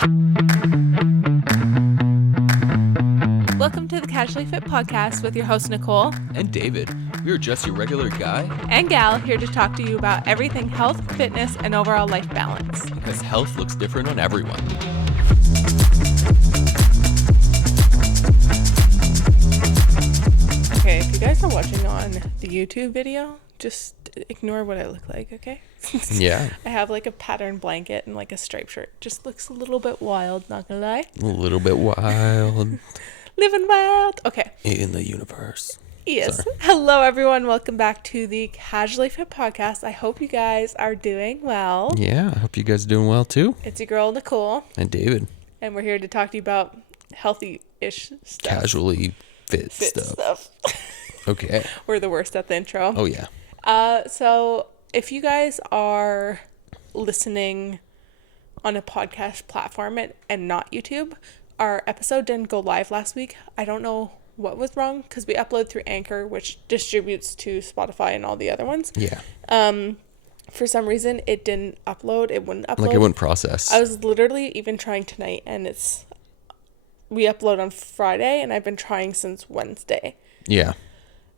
Welcome to the Casually Fit Podcast with your host, Nicole. And David. We are just your regular guy. And gal here to talk to you about everything health, fitness, and overall life balance. Because health looks different on everyone. Okay, if you guys are watching on the YouTube video, just ignore what I look like, okay? Yeah. I have like a pattern blanket and like a striped shirt. Just looks a little bit wild, not gonna lie. A little bit wild. Living wild. Okay. In the universe. Yes. Sorry. Hello, everyone. Welcome back to the Casually Fit Podcast. I hope you guys are doing well. Yeah, I hope you guys are doing well too. It's your girl, Nicole. And David. And we're here to talk to you about healthy-ish stuff. Casually fit stuff. Okay. We're the worst at the intro. Oh, yeah. So if you guys are listening on a podcast platform and not YouTube, our episode didn't go live last week. I don't know what was wrong because we upload through Anchor, which distributes to Spotify and all the other ones. Yeah. For some reason, it didn't upload. It wouldn't upload. Like it wouldn't process. I was literally even trying tonight, and we upload on Friday, and I've been trying since Wednesday. Yeah.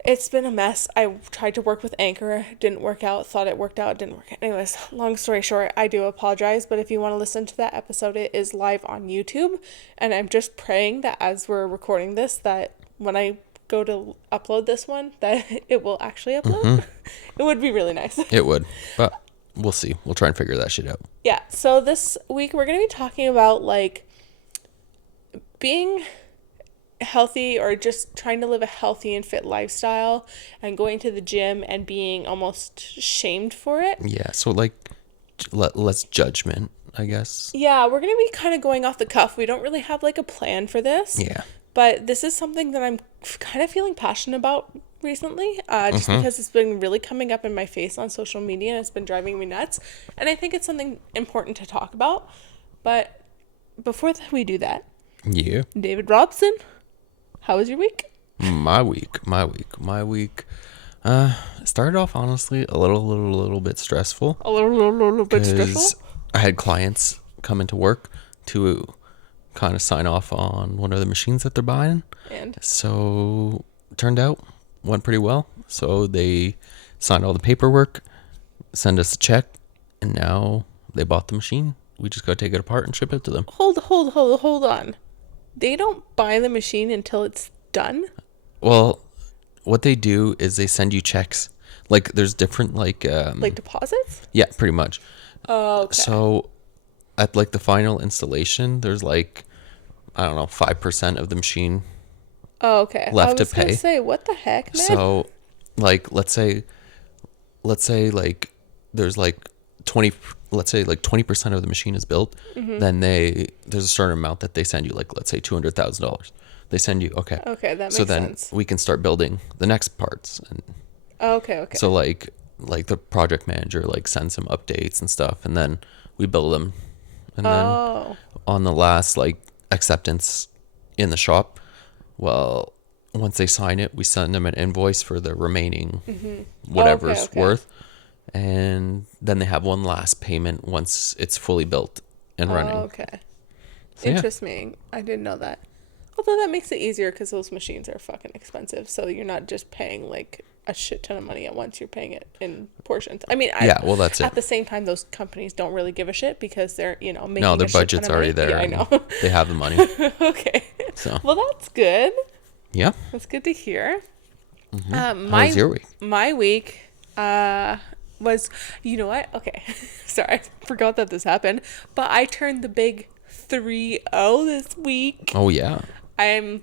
It's been a mess. I tried to work with Anchor. Didn't work out. Thought it worked out. Didn't work out. Anyways, long story short, I do apologize. But if you want to listen to that episode, it is live on YouTube. And I'm just praying that as we're recording this, that when I go to upload this one, that it will actually upload. Mm-hmm. It would be really nice. It would. But we'll see. We'll try and figure that shit out. Yeah. So this week, we're going to be talking about, like, being healthy or just trying to live a healthy and fit lifestyle and going to the gym and being almost shamed for it. Yeah, so like less judgment, I guess. Yeah, we're going to be kind of going off the cuff. We don't really have like a plan for this. Yeah. But this is something that I'm kind of feeling passionate about recently, just because it's been really coming up in my face on social media and it's been driving me nuts. And I think it's something important to talk about. But before we do that, yeah, David Robson, how was your week? My week started off honestly a little bit stressful. A little bit stressful? I had clients come into work to kind of sign off on one of the machines that they're buying. And? So turned out, went pretty well. So they signed all the paperwork, send us a check, and now they bought the machine. We just got to take it apart and ship it to them. Hold on. They don't buy the machine until it's done? Well, what they do is they send you checks. Like, there's different, like deposits? Yeah, pretty much. Oh, okay. So, at, like, the final installation, there's, like, I don't know, 5% of the machine left to pay. I was going to say, what the heck, man? So, like, let's say, like, there's, like, 20% of the machine is built, then there's a certain amount that they send you, like, let's say $200,000. They send you, okay, that makes sense. So then we can start building the next parts. And okay. So like the project manager like sends some updates and stuff, and then we build them, and then on the last like acceptance in the shop, well, once they sign it, we send them an invoice for the remaining whatever's worth. And then they have one last payment once it's fully built and running. Okay. So, interesting. Yeah. I didn't know that. Although that makes it easier because those machines are fucking expensive. So you're not just paying like a shit ton of money at once. You're paying it in portions. I mean, that's it. At the same time, those companies don't really give a shit because they're, making no, their budget's already there. Yeah, I know. They have the money. Okay. So. Well, that's good. Yeah. That's good to hear. How was your week? My week, was, you know what? Okay. Sorry, I forgot that this happened. But I turned the big 3-0 this week. Oh, yeah. I'm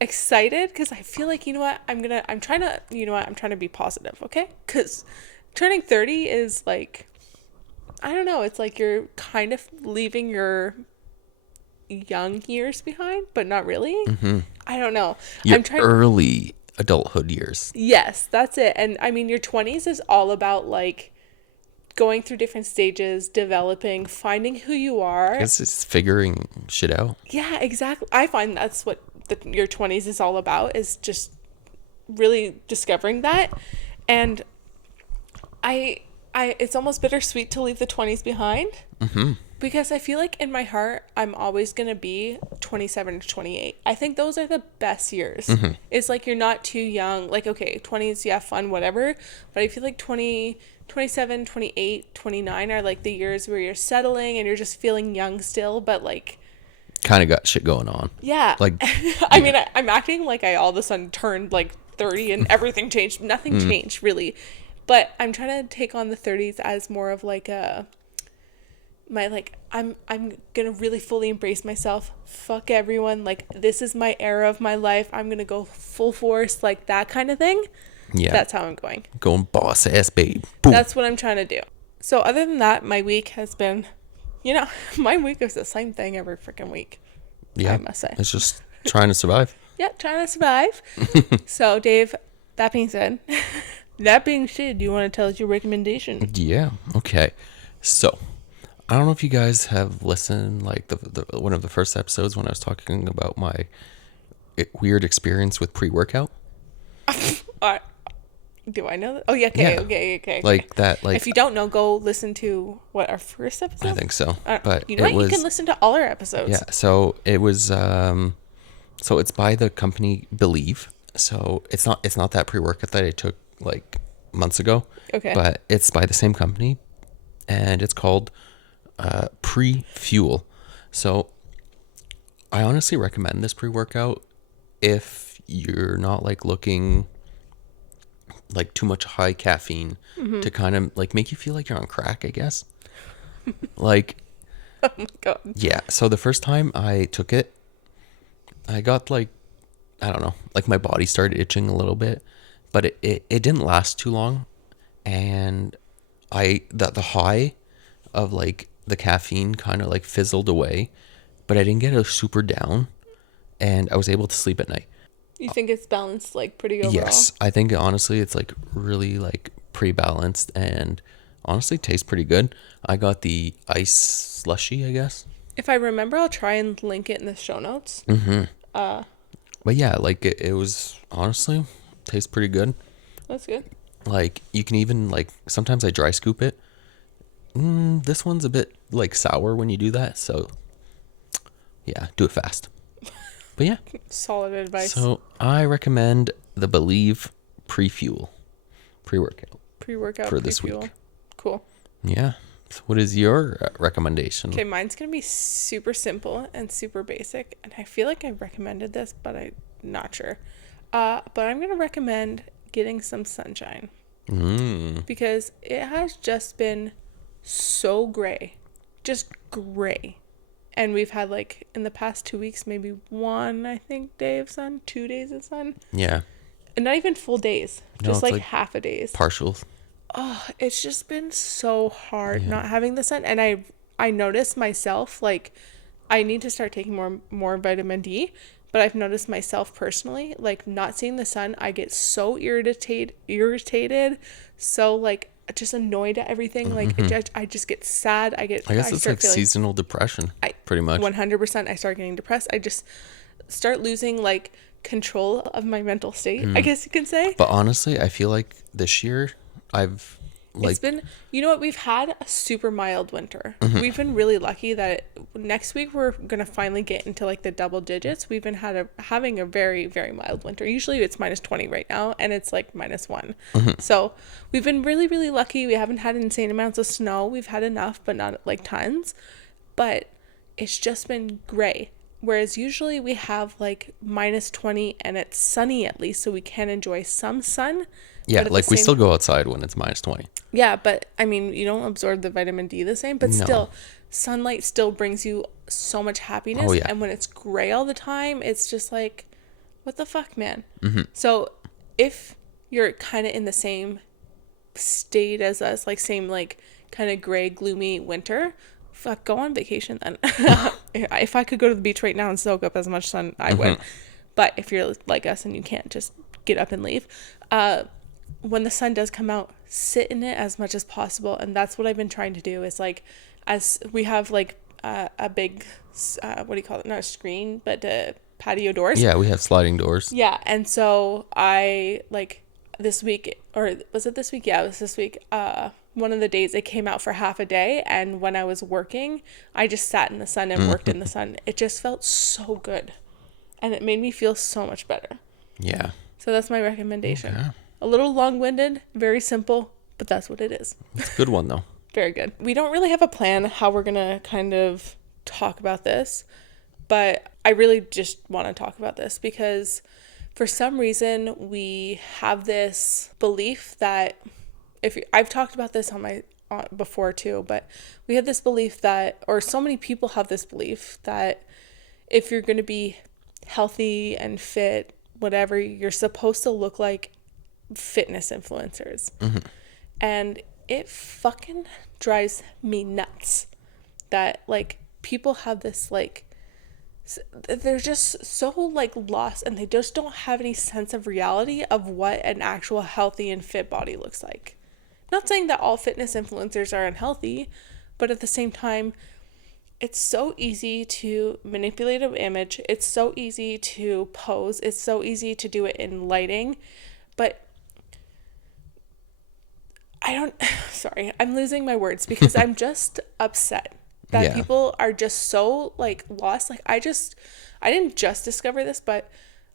excited because I feel like, I'm trying to be positive, okay? Because turning 30 is like, I don't know, it's like you're kind of leaving your young years behind, but not really. I don't know. Your early adulthood years. Yes, that's it. And I mean, your 20s is all about like going through different stages, developing, finding who you are. It's just figuring shit out. Yeah, exactly. I find that's what your 20s is all about, is just really discovering that. And I it's almost bittersweet to leave the 20s behind. Because I feel like in my heart, I'm always going to be 27 to 28. I think those are the best years. Mm-hmm. It's like you're not too young. Like, okay, 20s, yeah, fun, whatever. But I feel like 20, 27, 28, 29 are like the years where you're settling and you're just feeling young still. But like, Kind of got shit going on. yeah. Like, I mean, I'm acting like I all of a sudden turned like 30 and everything changed. Nothing changed really. But I'm trying to take on the 30s as more of like a my like I'm gonna really fully embrace myself. Fuck everyone. Like this is my era of my life. I'm gonna go full force, like that kind of thing. yeah. That's how I'm going. Going boss ass babe. Boom. That's what I'm trying to do. So other than that, my week has been, my week is the same thing every freaking week. Yeah. I must say. It's just trying to survive. Yeah, trying to survive. So Dave, that being said, do you want to tell us your recommendation? Yeah. Okay. So, I don't know if you guys have listened, like the one of the first episodes when I was talking about my weird experience with pre-workout. Do I know that? Oh, yeah, okay, Yeah. okay. Like that, like If you don't know, go listen to our first episode. I think so. But you know what? You can listen to all our episodes. Yeah. So it was. So it's by the company Believe. So it's not that pre-workout that I took like months ago. Okay. But it's by the same company, and it's called Pre-Fuel. So I honestly recommend this pre-workout if you're not like looking like too much high caffeine to kind of like make you feel like you're on crack, I guess. Like, Oh my God. yeah. So the first time I took it, I got like, I don't know, like my body started itching a little bit, but it didn't last too long. And the high of like the caffeine kind of like fizzled away, but I didn't get a super down, and I was able to sleep at night. You think it's balanced, like, pretty overall? Yes, I think honestly it's like really like pre-balanced, and honestly tastes pretty good. I got the ice slushy, I guess. If I remember, I'll try and link it in the show notes. But yeah, like it was honestly tastes pretty good. That's good. Like you can even like sometimes I dry scoop it. This one's a bit like sour when you do that, so yeah, do it fast. But yeah, Solid advice. so I recommend the Believe pre-workout Pre-workout, for this pre-fuel. week. Cool. Yeah. So what is your recommendation? Okay, mine's going to be super simple and super basic. And I feel like I recommended this, but I'm not sure. But I'm going to recommend getting some sunshine. Because it has just been so gray. Just gray. And we've had, like, in the past 2 weeks, maybe one, I think, day of sun, 2 days of sun. Yeah. And not even full days. No, Just, it's like, like half a days. Partial. Oh, it's just been so hard not having the sun. And I noticed myself, like, I need to start taking more vitamin D. But I've noticed myself personally, like, not seeing the sun, I get so irritated, so, like, just annoyed at everything. Like, I just get sad. I guess it's like seasonal depression, pretty much. 100%. I start getting depressed. I just start losing, like, control of my mental state, I guess you can say. But honestly, I feel like this year I've like It's been, you know what, we've had a super mild winter. We've been really lucky that next week we're gonna finally get into like the double digits. We've been having a very, very mild winter. Usually it's -20 right now, and it's like -1. So we've been really, really lucky. We haven't had insane amounts of snow. We've had enough, but not like tons. But it's just been gray. Whereas usually we have like -20 and it's sunny at least, so we can enjoy some sun. yeah, like we still go outside when it's -20. Yeah, but I mean, you don't absorb the vitamin D the same, but No. still, sunlight still brings you so much happiness. Oh, yeah. And when it's gray all the time, it's just like, what the fuck, man? So if you're kind of in the same state as us, like same like kind of gray, gloomy winter, fuck, go on vacation then. If I could go to the beach right now and soak up as much sun, I would. But if you're like us and you can't just get up and leave, when the sun does come out, sit in it as much as possible. And that's what I've been trying to do, is like, as we have like a big what do you call it, not a screen, but patio doors. Yeah, we have sliding doors. Yeah. And so I like this week, or was it this week? Yeah, it was this week. one of the days it came out for half a day, and when I was working, I just sat in the sun and worked in the sun. It just felt so good, and it made me feel so much better. Yeah. So that's my recommendation. Okay. A little long-winded, very simple, but that's what it is. It's a good one, though. Very good. We don't really have a plan how we're going to kind of talk about this, but I really just want to talk about this because for some reason we have this belief that I've talked about this before too, but we have this belief that, or so many people have this belief that if you're going to be healthy and fit, whatever, you're supposed to look like fitness influencers. And it fucking drives me nuts that like people have this like they're just so like lost, and they just don't have any sense of reality of what an actual healthy and fit body looks like. Not saying that all fitness influencers are unhealthy, but at the same time, it's so easy to manipulate an image. It's so easy to pose. It's so easy to do it in lighting. But sorry, I'm losing my words because I'm just upset that people are just so like lost. Like I didn't just discover this, but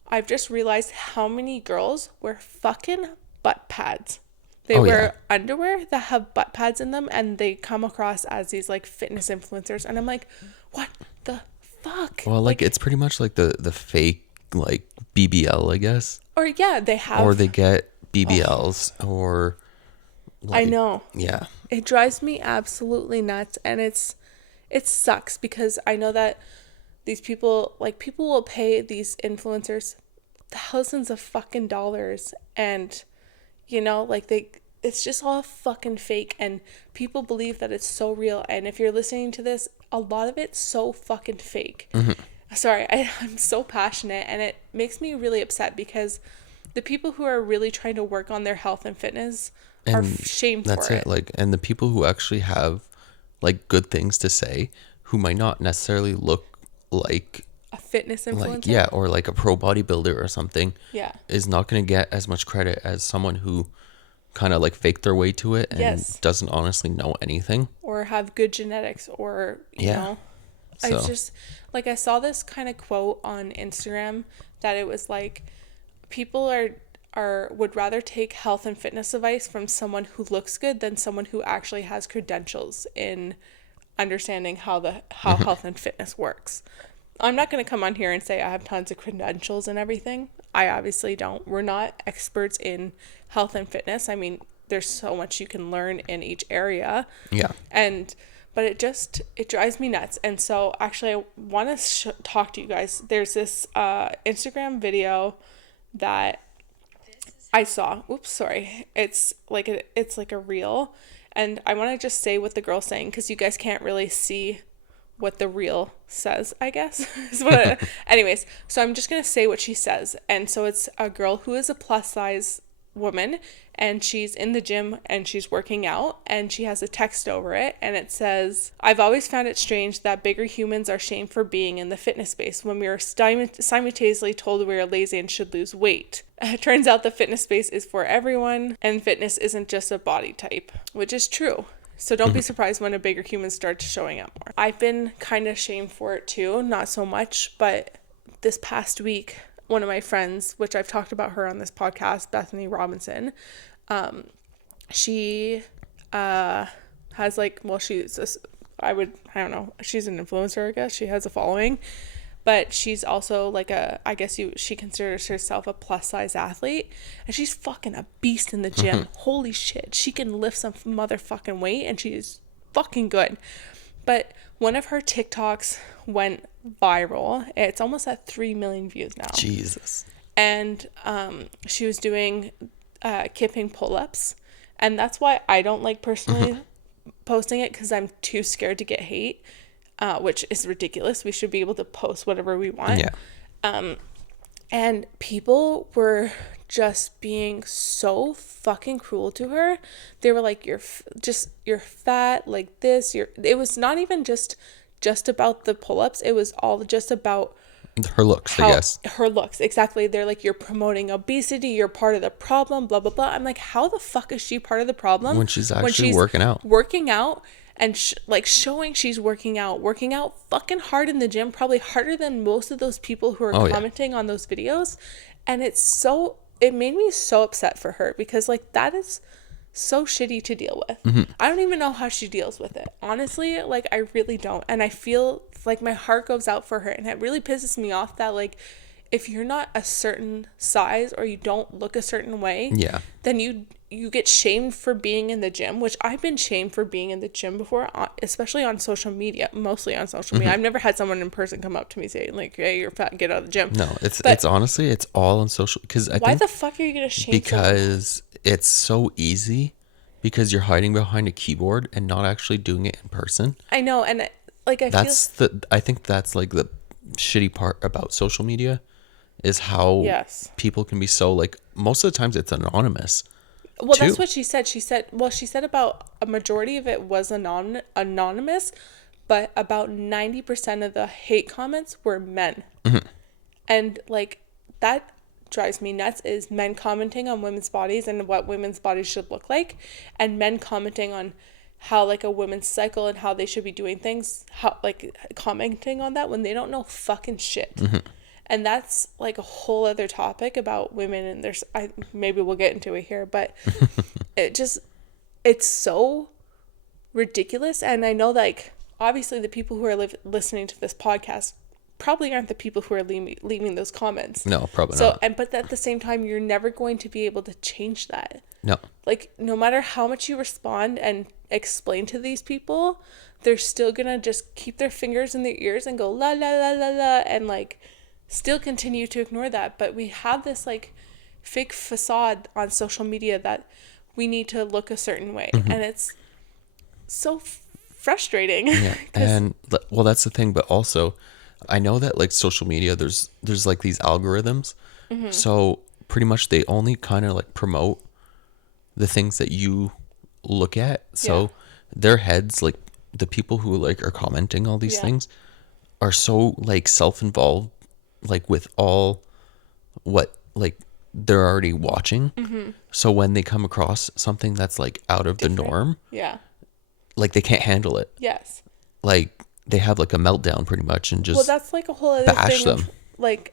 I've just realized how many girls wear fucking butt pads. They wear underwear that have butt pads in them, and they come across as these like fitness influencers, and I'm like, what the fuck? Well, like it's pretty much like the fake like BBL, I guess. Or yeah, they have, or they get BBLs, or like, I know. Yeah. It drives me absolutely nuts, and it sucks because I know that these people will pay these influencers thousands of fucking dollars, and you know, like it's just all fucking fake, and people believe that it's so real. And if you're listening to this, a lot of it's so fucking fake. Sorry, I'm so passionate, and it makes me really upset because the people who are really trying to work on their health and fitness are shamed for it. That's it. Like, and the people who actually have like good things to say, who might not necessarily look like a fitness influencer, like, yeah, or like a pro bodybuilder or something, yeah, is not going to get as much credit as someone who kind of like faked their way to it and doesn't honestly know anything or have good genetics, or you know. So. I just like, I saw this kind of quote on Instagram that it was like, people would rather take health and fitness advice from someone who looks good than someone who actually has credentials in understanding how health and fitness works. I'm not going to come on here and say I have tons of credentials and everything. I obviously don't. We're not experts in health and fitness. I mean, there's so much you can learn in each area. Yeah. But it drives me nuts. And so actually I want to talk to you guys. There's this Instagram video that I saw. Oops, sorry. It's like a reel. And I want to just say what the girl's saying, because you guys can't really see what the reel says, I guess. Anyways, so I'm just going to say what she says. And so it's a girl who is a plus size woman, and she's in the gym and she's working out, and she has a text over it, and it says, "I've always found it strange that bigger humans are shamed for being in the fitness space when we are simultaneously told we are lazy and should lose weight. It turns out the fitness space is for everyone, and fitness isn't just a body type," which is true. So don't be surprised when a bigger human starts showing up more. I've been kind of shamed for it too, not so much, but this past week, one of my friends, which I've talked about her on this podcast, Bethany Robinson, she has like, well, she's I don't know, she's an influencer, I guess. She has a following, but she's also like she considers herself a plus size athlete, and she's fucking a beast in the gym. Holy shit, she can lift some motherfucking weight, and she's fucking good. But one of her TikToks went viral. It's almost at 3 million views now. Jesus. And she was doing kipping pull-ups, and that's why I don't like personally posting it, because I'm too scared to get hate, which is ridiculous. We should be able to post whatever we want. Yeah. And people were just being so fucking cruel to her. They were like, you're fat, like this. It was not even just about the pull-ups. It was all just about Her looks, I how guess. her looks, exactly. They're like, you're promoting obesity, you're part of the problem, blah blah blah. I'm like, how the fuck is she part of the problem When she's when actually she's working out. working out and like showing she's working out fucking hard in the gym, probably harder than most of those people who are Oh, yeah. commenting on those videos. And it made me so upset for her, because like that is so shitty to deal with. I don't even know how she deals with it. Honestly, like I really don't. And I feel like my heart goes out for her, and it really pisses me off that like if you're not a certain size or you don't look a certain way, Yeah. then you get shamed for being in the gym, which I've been shamed for being in the gym before, especially on social media, mostly on social media. I've never had someone in person come up to me saying like, "Hey, you're fat, get out of the gym." No, But it's honestly, it's all on social, because I why think the fuck are you gonna shame someone? because it's so easy, because you're hiding behind a keyboard and not actually doing it in person. I know, and like I think that's like the shitty part about social media, is how yes. people can be so like, most of the times it's anonymous Well, too. that's what she said. She said about a majority of it was anonymous, but about 90% of the hate comments were men. And like that drives me nuts, is men commenting on women's bodies and what women's bodies should look like, and men commenting on how like a woman's cycle and how they should be doing things, how like commenting on that when they don't know fucking shit. And that's like a whole other topic about women, and maybe we'll get into it here, but it's so ridiculous. And I know like obviously the people who are listening to this podcast probably aren't the people who are leaving those comments. No, probably not. But at the same time, you're never going to be able to change that. No. Like no matter how much you respond and explain to these people, they're still gonna just keep their fingers in their ears and go la la la la la, and like still continue to ignore that. But we have this like fake facade on social media that we need to look a certain way, and it's so frustrating. Yeah. And well, that's the thing, but also I know that like social media, there's like these algorithms. So pretty much they only kind of like promote the things that you look at. So their heads, like the people who like are commenting all these things, are so like self-involved, like with all what like they're already watching. So when they come across something that's like out of the norm, Yeah. like they can't handle it. Yes. Like they have like a meltdown pretty much, and just Well, that's like a whole other bash thing of them. like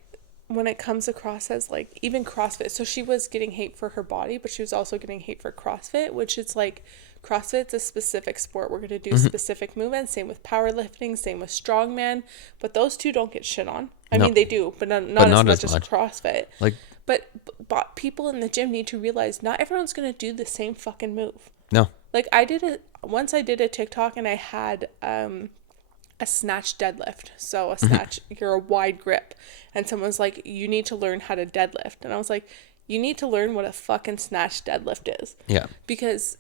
when it comes across as like even CrossFit. So she was getting hate for her body, but she was also getting hate for CrossFit, which is like CrossFit's a specific sport. We're going to do specific movements. Same with powerlifting, same with strongman, but those two don't get shit on. I No. mean, they do, but not as much as CrossFit. Like, But people in the gym need to realize not everyone's going to do the same fucking move. no. Like once I did a TikTok and I had a snatch deadlift. So a snatch, you're a wide grip. And someone's like, you need to learn how to deadlift. And I was like, you need to learn what a fucking snatch deadlift is. Yeah. Because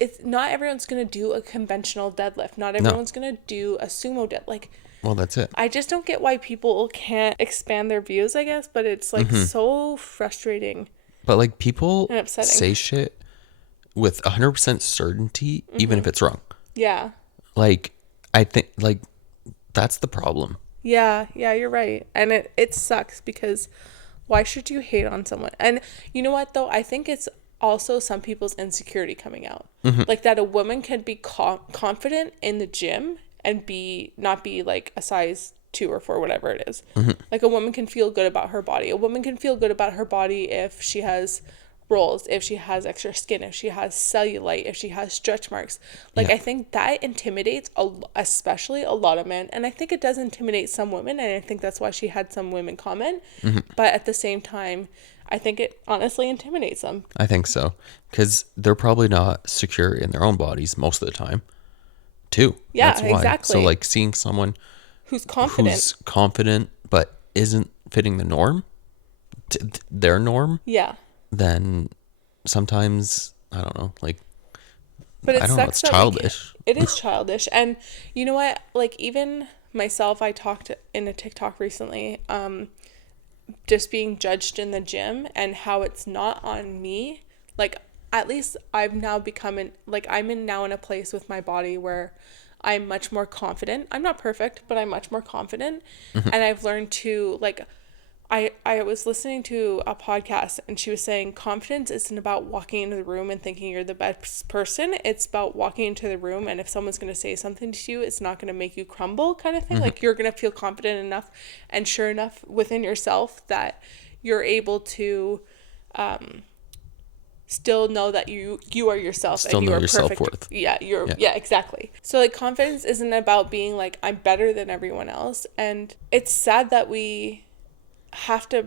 it's not everyone's going to do a conventional deadlift. Not everyone's going to do a sumo deadlift. Like, Well, that's it. I just don't get why people can't expand their views, I guess. But it's like so frustrating. But like people and upsetting. say shit with 100% certainty, even if it's wrong. Yeah. Like, I think like that's the problem. Yeah, you're right. And it sucks because why should you hate on someone? And you know what, though? I think it's also some people's insecurity coming out. Like that a woman can be confident in the gym and not be like a size 2 or 4, whatever it is. Like a woman can feel good about her body. A woman can feel good about her body if she has rolls, if she has extra skin, if she has cellulite, if she has stretch marks. Like I think that intimidates especially a lot of men, and I think it does intimidate some women, and I think that's why she had some women comment. But at the same time, I think it honestly intimidates them. I think so, because they're probably not secure in their own bodies most of the time too. Yeah, That's why. exactly. So like seeing someone Who's confident but isn't fitting the norm, their norm, yeah. then sometimes I don't know, like, But it I don't know, sucks it's that childish. it is childish. And you know what? Like even myself, I talked in a TikTok recently, just being judged in the gym and how it's not on me. Like at least I've now become I'm now in a place with my body where I'm much more confident. I'm not perfect, but I'm much more confident. And I've learned to like, I was listening to a podcast and she was saying confidence isn't about walking into the room and thinking you're the best person. It's about walking into the room, and if someone's going to say something to you, it's not going to make you crumble, kind of thing. Like, you're going to feel confident enough and sure enough within yourself that you're able to still know that you are yourself, Still and you know are your perfect. self-worth. Yeah, exactly. So like, confidence isn't about being like, I'm better than everyone else. And it's sad that we have to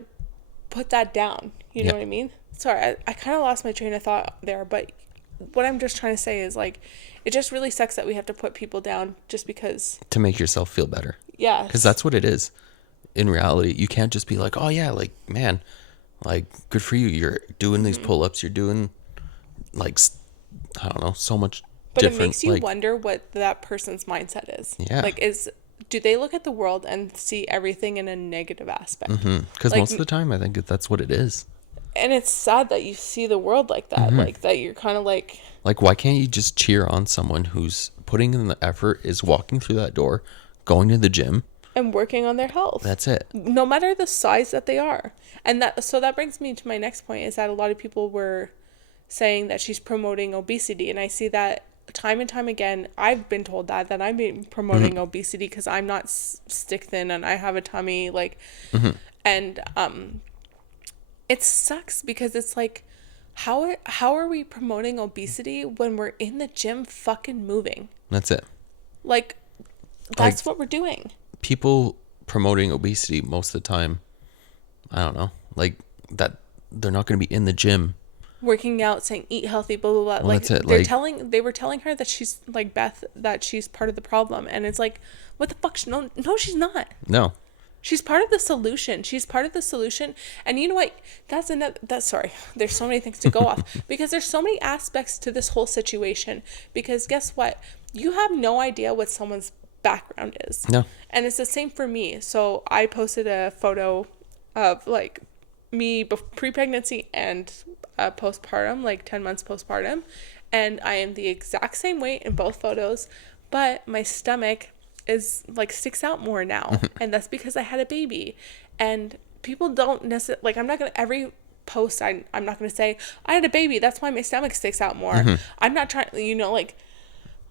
put that down. You know what I mean? Sorry, I kind of lost my train of thought there, but what I'm just trying to say is like, it just really sucks that we have to put people down just because. To make yourself feel better. Yeah. Because that's what it is. In reality, you can't just be like, oh yeah, like, man, like, good for you. You're doing these pull-ups. You're doing, like, I don't know, so much but different. It makes you like, wonder what that person's mindset is. Yeah. Like, do they look at the world and see everything in a negative aspect? because like, most of the time, I think that's what it is. And it's sad that you see the world like that. Like, that you're kind of like... Like, why can't you just cheer on someone who's putting in the effort, is walking through that door, going to the gym, and working on their health. That's it. No matter the size that they are. And that brings me to my next point, is that a lot of people were saying that she's promoting obesity. And I see that time and time again. I've been told that I'm being promoting obesity because I'm not stick thin and I have a tummy. Like, and it sucks because it's like, how are we promoting obesity when we're in the gym fucking moving? That's it. Like, that's what we're doing. People promoting obesity most of the time, I don't know, like, that they're not going to be in the gym working out, saying eat healthy, blah blah blah. Well, like, that's it. they were telling her that she's like Beth, that she's part of the problem, and it's like, what the fuck? No, she's not. No. She's part of the solution. She's part of the solution. And you know what? Sorry. There's so many things to go off because there's so many aspects to this whole situation. Because guess what? You have no idea what someone's background is. No. And it's the same for me. So I posted a photo of like me pre-pregnancy and postpartum, like 10 months postpartum. And I am the exact same weight in both photos, but my stomach is like sticks out more now. And that's because I had a baby. And people don't necessarily, like, I'm not going to, every post, I'm not going to say, I had a baby, that's why my stomach sticks out more. I'm not trying, like,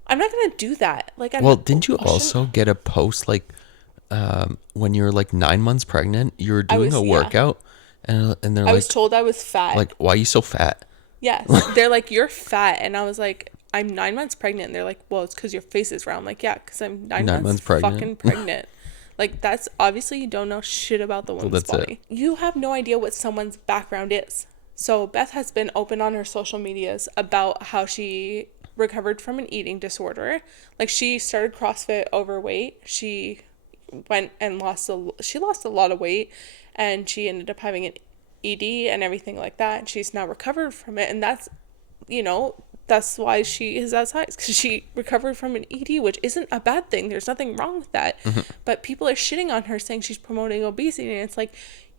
I'm not going to do that. Like, didn't you also get a post, like, when you were like 9 months pregnant, you were doing a workout and they're like, I was told I was fat. Like, why are you so fat? Yes. They're like, you're fat. And I was like, I'm 9 months pregnant. And they're like, well, it's because your face is round. I'm like, yeah, because I'm nine months pregnant. Fucking pregnant. Like, that's obviously, you don't know shit about the woman's body. You have no idea what someone's background is. So Beth has been open on her social medias about how she recovered from an eating disorder. Like, she started CrossFit overweight. She went and lost a lot of weight, and she ended up having an ED and everything like that. And she's now recovered from it. And that's, that's why she is that size, because she recovered from an ED, which isn't a bad thing. There's nothing wrong with that. But people are shitting on her, saying she's promoting obesity. And it's like,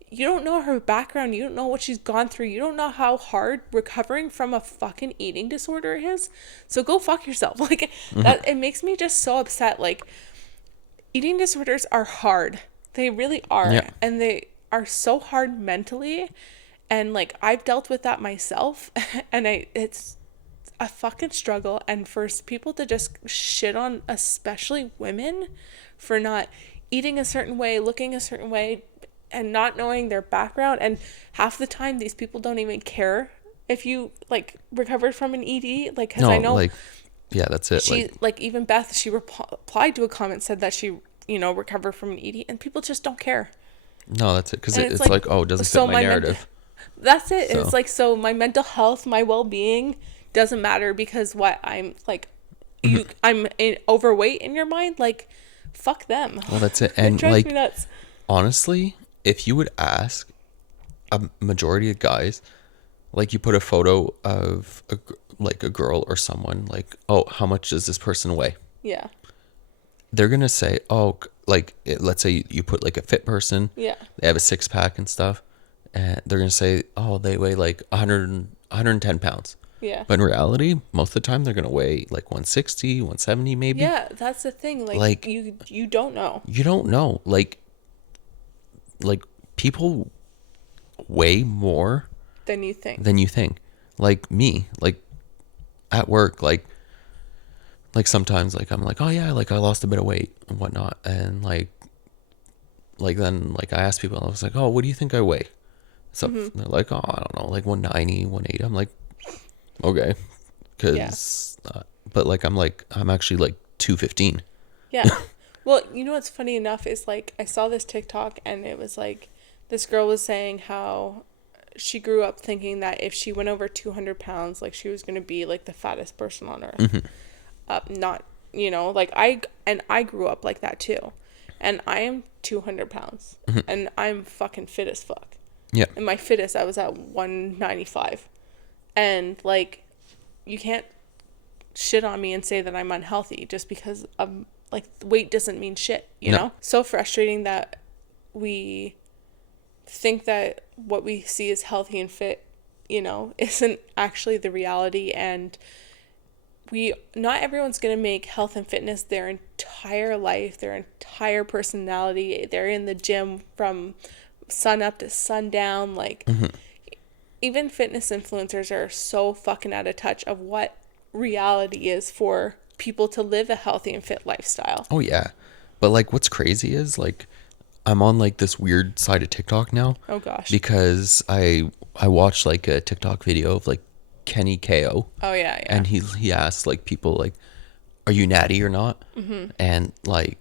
you don't know her background. You don't know what she's gone through. You don't know how hard recovering from a fucking eating disorder is. So go fuck yourself. Like, that, it makes me just so upset. Like, eating disorders are hard. They really are. Yeah. And they are so hard mentally. And like, I've dealt with that myself. And it's a fucking struggle. And for people to just shit on, especially women, for not eating a certain way, looking a certain way, and not knowing their background. And half the time these people don't even care if you like recovered from an ED. Like, because I know, like, yeah, that's it. She like even Beth, she replied to a comment, said that she recovered from an ED, and people just don't care. No, that's it. Because it's like, oh, it doesn't fit my narrative. That's it. So. It's like, so my mental health, my well-being doesn't matter because what I'm like, I'm overweight in your mind. Like, fuck them. Well, that's it. And it drives me nuts. Honestly, if you would ask a majority of guys, like, you put a photo of a girl or someone, like, oh, how much does this person weigh? Yeah. They're going to say, oh, like, let's say you put like a fit person. Yeah. They have a 6-pack and stuff. And they're going to say, oh, they weigh like 110 pounds. Yeah. But in reality, most of the time they're going to weigh like 160, 170 maybe. Yeah, that's the thing. Like you don't know. You don't know. Like people weigh more Than you think. than you think. Like me, like at work, like sometimes like I'm like, oh yeah, like I lost a bit of weight and whatnot, and like then like I ask people, I was like, oh, what do you think I weigh? So they're like, oh, I don't know, like 190, 180. I'm like, okay, because but like I'm actually like 215. Yeah. Well, you know what's funny enough is like I saw this TikTok and it was like this girl was saying how she grew up thinking that if she went over 200 pounds, like she was going to be like the fattest person on earth. Not, like I grew up like that too. And I am 200 pounds and I'm fucking fit as fuck. Yeah. And my fittest, I was at 195. And like, you can't shit on me and say that I'm unhealthy just because like weight doesn't mean shit, you know? So frustrating that we think that what we see as healthy and fit, isn't actually the reality. And not everyone's going to make health and fitness their entire life, their entire personality. They're in the gym from sun up to sundown. Like, even fitness influencers are so fucking out of touch of what reality is for people to live a healthy and fit lifestyle. Oh yeah. But like what's crazy is like I'm on like this weird side of TikTok now. Oh gosh. Because I watched like a TikTok video of like Kenny KO. Oh yeah. And he asked like people like, are you natty or not? And like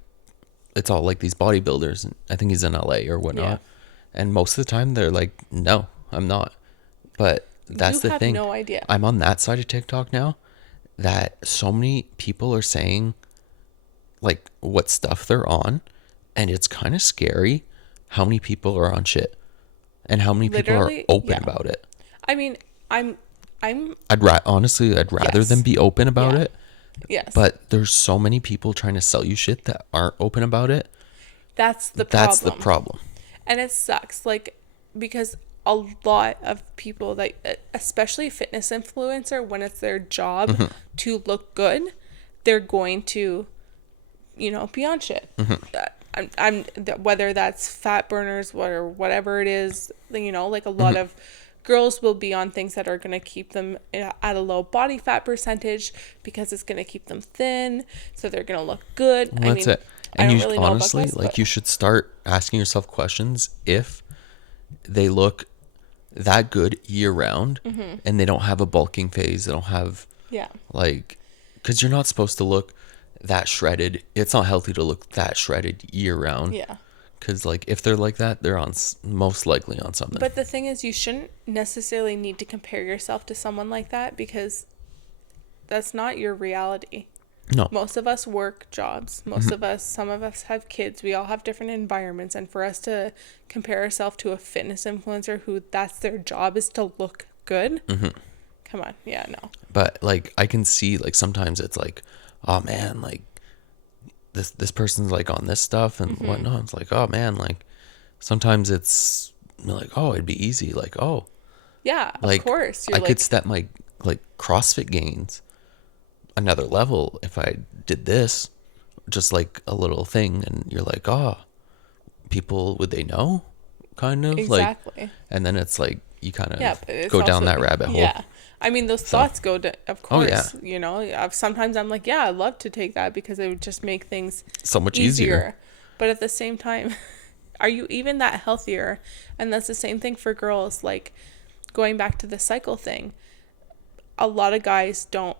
it's all like these bodybuilders, and I think he's in LA or whatnot. Yeah. And most of the time they're like, no, I'm not. But that's the thing. No idea. I'm on that side of TikTok now, that so many people are saying like what stuff they're on, and it's kind of scary how many people are on shit and how many people are open about it. I mean, honestly, I'd rather them be open about it. Yes. But there's so many people trying to sell you shit that aren't open about it. That's the problem. That's the problem. And it sucks, like, because a lot of people that, especially fitness influencer, when it's their job to look good, they're going to, be on shit. I'm whether that's fat burners or whatever it is, like a lot of girls will be on things that are going to keep them at a low body fat percentage because it's going to keep them thin, so they're going to look good. Well, that's it. And you really honestly, this, you should start asking yourself questions if they look that good year round and they don't have a bulking phase. They don't have like, because you're not supposed to look that shredded. It's not healthy to look that shredded year round. Yeah. Because like if they're like that, they're on most likely on something. But the thing is, you shouldn't necessarily need to compare yourself to someone like that, because that's not your reality. No. Most of us work jobs. Some of us have kids. We all have different environments. And for us to compare ourselves to a fitness influencer who that's their job is to look good. Come on. Yeah, no. But like I can see like sometimes it's like, oh man, like this person's like on this stuff and whatnot. It's like, oh man, like sometimes it's like, oh, it'd be easy. Like, oh. Yeah, like, of course. I could step my like CrossFit gains another level if I did this, just like a little thing, and you're like, oh, people, would they know? Kind of exactly. Like, and then it's like you kind of go down that rabbit hole. Yeah. I mean, those thoughts go to, of course, sometimes I'm like, yeah, I'd love to take that because it would just make things so much easier. But at the same time, are you even that healthier? And that's the same thing for girls. Like, going back to the cycle thing, a lot of guys don't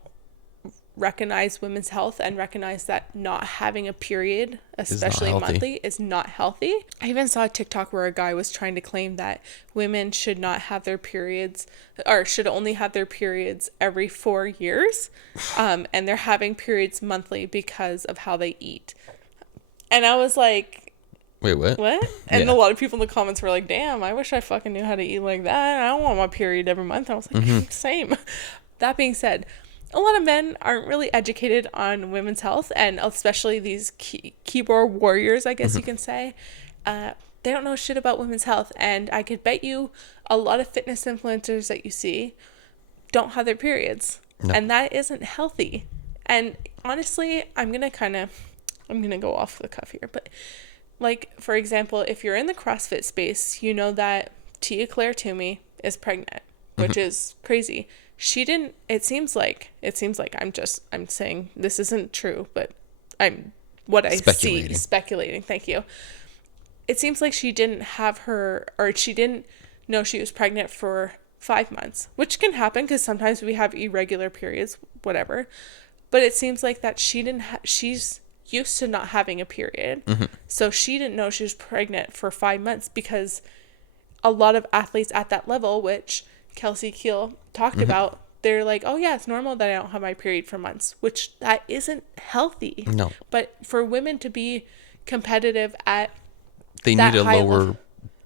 recognize women's health and recognize that not having a period, especially monthly, is not healthy. I even saw a TikTok where a guy was trying to claim that women should not have their periods, or should only have their periods every 4 years, and they're having periods monthly because of how they eat. And I was like, wait, what? And a lot of people in the comments were like, damn, I wish I fucking knew how to eat like that. I don't want my period every month. I was like, same. That being said, a lot of men aren't really educated on women's health, and especially these keyboard warriors, I guess you can say. They don't know shit about women's health, and I could bet you a lot of fitness influencers that you see don't have their periods. No. And that isn't healthy. And honestly, I'm going to go off the cuff here, but like, for example, if you're in the CrossFit space, you know that Tia Claire Toomey is pregnant, which is crazy. She didn't, it seems like I'm saying this isn't true, but I'm what I see speculating. Thank you. It seems like she didn't she didn't know she was pregnant for 5 months, which can happen because sometimes we have irregular periods, whatever. But it seems like that she's used to not having a period. So she didn't know she was pregnant for 5 months, because a lot of athletes at that level, which Kelsey Keel talked about, they're like, oh yeah, it's normal that I don't have my period for months, which that isn't healthy. No. But for women to be competitive at they need a lower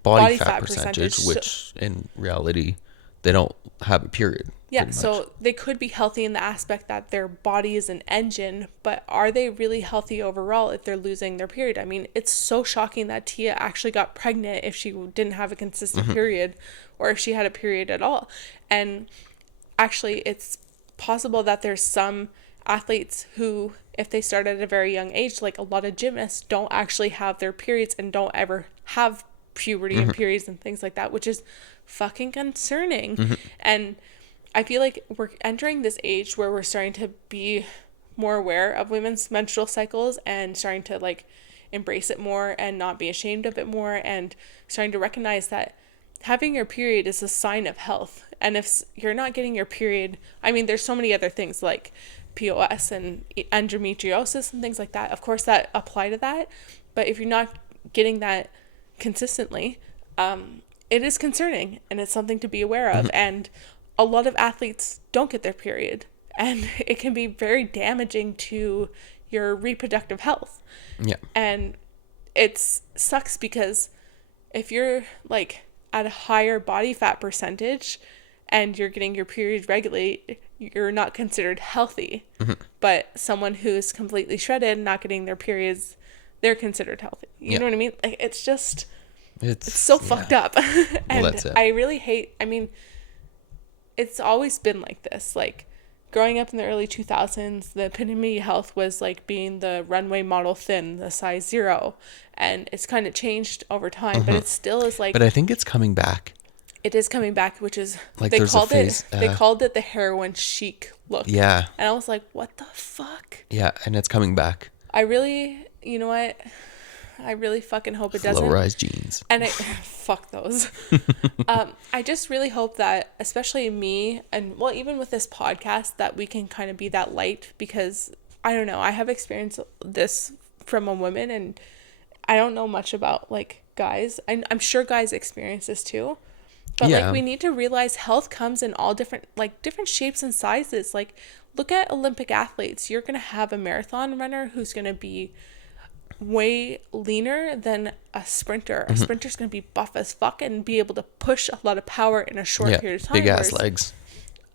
body fat percentage, which in reality, they don't have a period. Yeah, so they could be healthy in the aspect that their body is an engine, but are they really healthy overall if they're losing their period? I mean, it's so shocking that Tia actually got pregnant if she didn't have a consistent period, or if she had a period at all. And actually, it's possible that there's some athletes who, if they start at a very young age, like a lot of gymnasts, don't actually have their periods and don't ever have puberty and periods and things like that, which is fucking concerning. And I feel like we're entering this age where we're starting to be more aware of women's menstrual cycles and starting to like embrace it more and not be ashamed of it more, and starting to recognize that having your period is a sign of health. And if you're not getting your period, I mean, there's so many other things like POS and endometriosis and things like that, of course, that apply to that. But if you're not getting that consistently, it is concerning, and it's something to be aware of. And a lot of athletes don't get their period, and it can be very damaging to your reproductive health. Yeah. And it sucks, because if you're like at a higher body fat percentage and you're getting your period regularly, you're not considered healthy. But someone who's completely shredded and not getting their periods, they're considered healthy. You know what I mean? Like, it's just, it's so fucked up. And well, that's it. I really hate, I mean, it's always been like this. Like, growing up in the early 2000s, the epitome of health was like being the runway model thin, the size 0. And it's kind of changed over time, but it still is like... But I think it's coming back. It is coming back, which is... Like, they called it the heroin chic look. Yeah. And I was like, what the fuck? Yeah, and it's coming back. I really... You know what? I really fucking hope it doesn't. Low-rise jeans. And fuck those. I just really hope that, especially me, and well, even with this podcast, that we can kind of be that light, because I don't know, I have experienced this from a woman, and I don't know much about like guys. I'm sure guys experience this too. But like, we need to realize health comes in all different shapes and sizes. Like, look at Olympic athletes. You're going to have a marathon runner who's going to be way leaner than a sprinter. A sprinter's going to be buff as fuck and be able to push a lot of power in a short period of time. Big ass legs.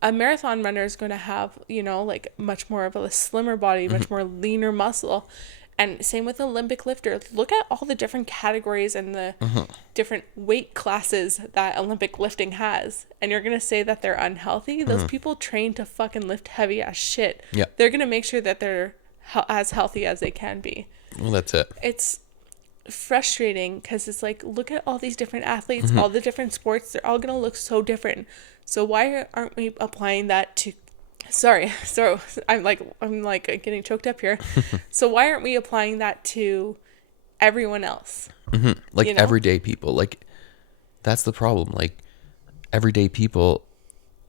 A marathon runner is going to have, you know, like much more of a slimmer body, much more leaner muscle. And same with Olympic lifter. Look at all the different categories and the different weight classes that Olympic lifting has. And you're going to say that they're unhealthy? Those people train to fucking lift heavy ass shit. Yeah. They're going to make sure that they're as healthy as they can be. Well, that's it. It's frustrating, because it's like, look at all these different athletes, all the different sports. They're all going to look so different. So why aren't we applying that to... Sorry, so I'm like getting choked up here. So why aren't we applying that to everyone else? Like, you know? Everyday people. Like, that's the problem. Like, everyday people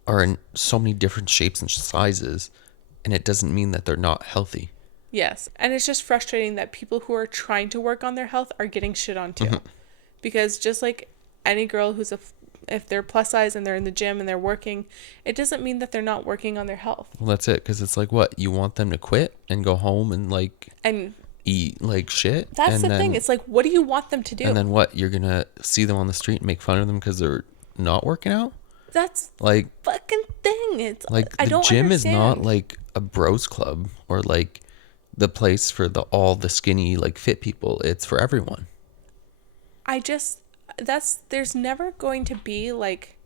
are in so many different shapes and sizes, and it doesn't mean that they're not healthy. Yes, and it's just frustrating that people who are trying to work on their health are getting shit on too. Because just like any girl who's if they're plus size and they're in the gym and they're working, it doesn't mean that they're not working on their health. Well, that's it. Because it's like, what? You want them to quit and go home and like eat like shit? That's the thing. It's like, what do you want them to do? And then what? You're going to see them on the street and make fun of them because they're not working out? That's like fucking thing. It's like, I don't gym understand. Is not like a bros club or like the place for all the skinny, like fit people. It's for everyone. There's never going to be like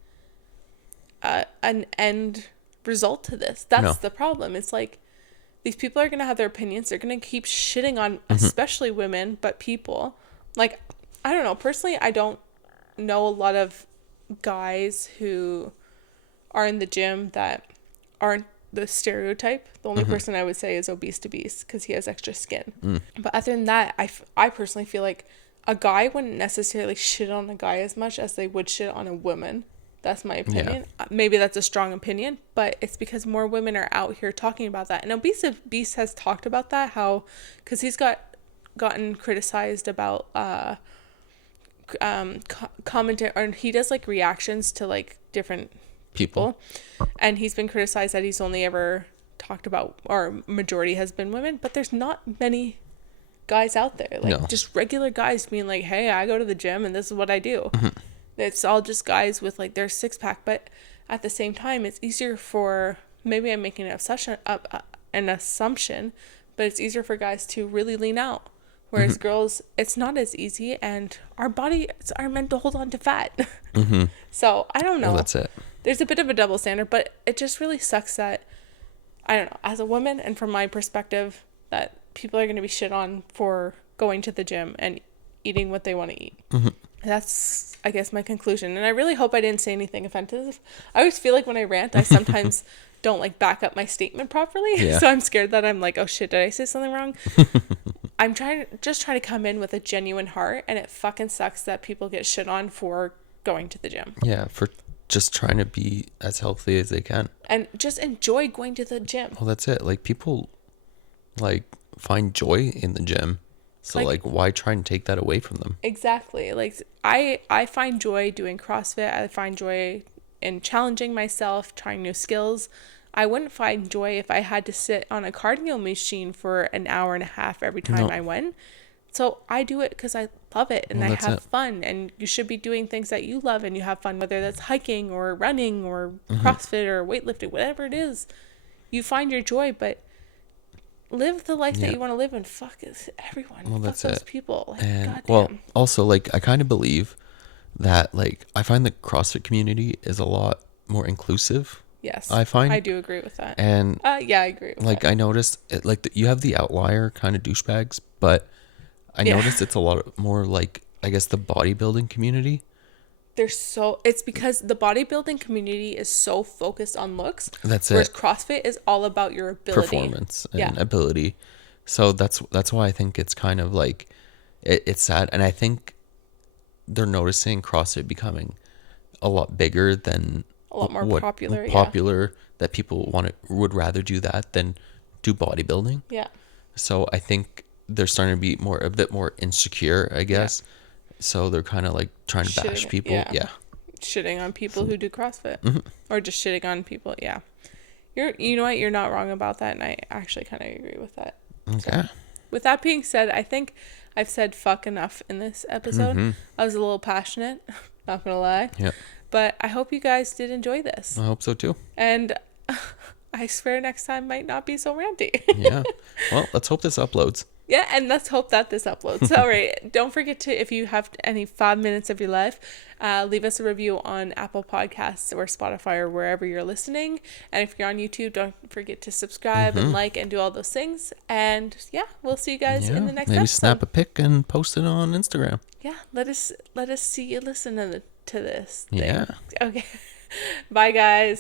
an end result to this. That's No. the problem. It's like these people are going to have their opinions. They're going to keep shitting on Mm-hmm. especially women, but people. Like, I don't know. Personally, I don't know a lot of guys who are in the gym that aren't the stereotype. The only person I would say is obese to beast because he has extra skin. But other than that, I personally feel like a guy wouldn't necessarily shit on a guy as much as they would shit on a woman. That's my opinion. Maybe that's a strong opinion, but it's because more women are out here talking about that. And Obese Beast has talked about that, how, because he's gotten criticized about commenting, or he does like reactions to like different people, and he's been criticized that he's only ever talked about, or majority has been women, but there's not many guys out there, like just regular guys being like, hey, I go to the gym and this is what I do. It's all just guys with like their six-pack, but at the same time it's easier for, maybe I'm making an assumption, but it's easier for guys to really lean out, whereas girls, it's not as easy, and our bodies are meant to hold on to fat. So I don't know. Well, that's it. There's a bit of a double standard, but it just really sucks that, I don't know, as a woman and from my perspective, that people are going to be shit on for going to the gym and eating what they want to eat. That's, I guess, my conclusion. And I really hope I didn't say anything offensive. I always feel like when I rant, I sometimes don't like back up my statement properly. Yeah. So I'm scared that I'm like, oh shit, did I say something wrong? I'm trying to come in with a genuine heart, and it fucking sucks that people get shit on for going to the gym. Yeah, for just trying to be as healthy as they can. And just enjoy going to the gym. Well, that's it. Like, people, like, find joy in the gym. So, like, why try and take that away from them? Exactly. Like, I find joy doing CrossFit. I find joy in challenging myself, trying new skills. I wouldn't find joy if I had to sit on a cardio machine for an hour and a half every time I went. So I do it because I love it, and I have fun. And you should be doing things that you love and you have fun, whether that's hiking or running or CrossFit or weightlifting, whatever it is. You find your joy, but live the life that you want to live, and fuck everyone. Well, fuck that's those it. people. Like, And goddamn. well, also, like, I kind of believe that, like, I find the CrossFit community is a lot more inclusive. Yes, I find. I do agree with that. And yeah, I agree with like, that. I noticed it, like, you have the outlier kind of douchebags, but I noticed it's a lot more like, I guess, the bodybuilding community. It's because the bodybuilding community is so focused on looks. That's whereas it. CrossFit is all about your ability. Performance and ability. So that's why I think it's kind of like, it's sad. And I think they're noticing CrossFit becoming a lot bigger than a lot more popular, that people would rather do that than do bodybuilding. Yeah. So I think they're starting to be a bit more insecure, I guess. So they're kind of like trying to bash people. Yeah. Shitting on people who do CrossFit. Or just shitting on people. Yeah. You know what? You're not wrong about that. And I actually kind of agree with that. Okay. So, with that being said, I think I've said fuck enough in this episode. I was a little passionate. Not going to lie. Yeah. But I hope you guys did enjoy this. I hope so too. And I swear next time might not be so ranty. Yeah. Well, let's hope this uploads. Yeah, and let's hope that this uploads. All right. Don't forget to, if you have any 5 minutes of your life, leave us a review on Apple Podcasts or Spotify or wherever you're listening. And if you're on YouTube, don't forget to subscribe and like and do all those things. And yeah, we'll see you guys in the next episode. Maybe snap a pic and post it on Instagram. Yeah, let us see you listen to this thing. Yeah. Okay. Bye, guys.